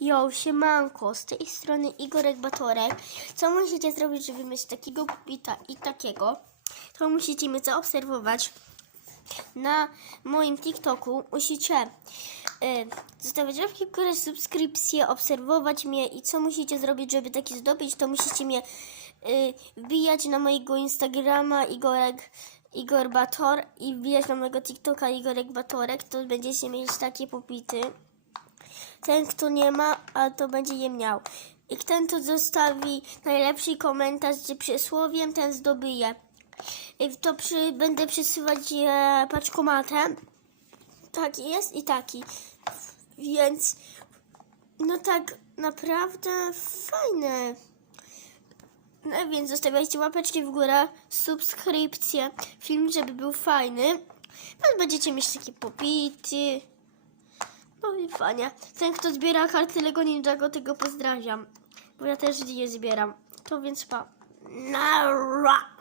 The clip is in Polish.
Jo, siemanko, z tej strony Igorek Batorek. Co musicie zrobić, żeby mieć takiego pupita i takiego? To musicie mnie zaobserwować na moim TikToku. Musicie y, zostawiać łapki w górę, subskrypcje, obserwować mnie i co musicie zrobić, żeby taki zdobyć, to musicie mnie y, wbijać na mojego Instagrama Igorek Igor Bator i wbijać na mojego TikToka Igorek Batorek, to będziecie mieć takie popity. Ten, kto nie ma, a to będzie je miał. I ten, kto zostawi najlepszy komentarz z przysłowiem, ten zdobyje. I to przy, będę przesyłać je paczkomatem. Taki jest i taki. Więc, no tak naprawdę fajne. No więc zostawiajcie łapeczki w górę, subskrypcję, film, żeby był fajny. Więc będziecie mieć takie popity. Fajnie. Ten, kto zbiera karty Lego Ninjago, tego pozdrawiam. Bo ja też je zbieram. To więc pa. Nara!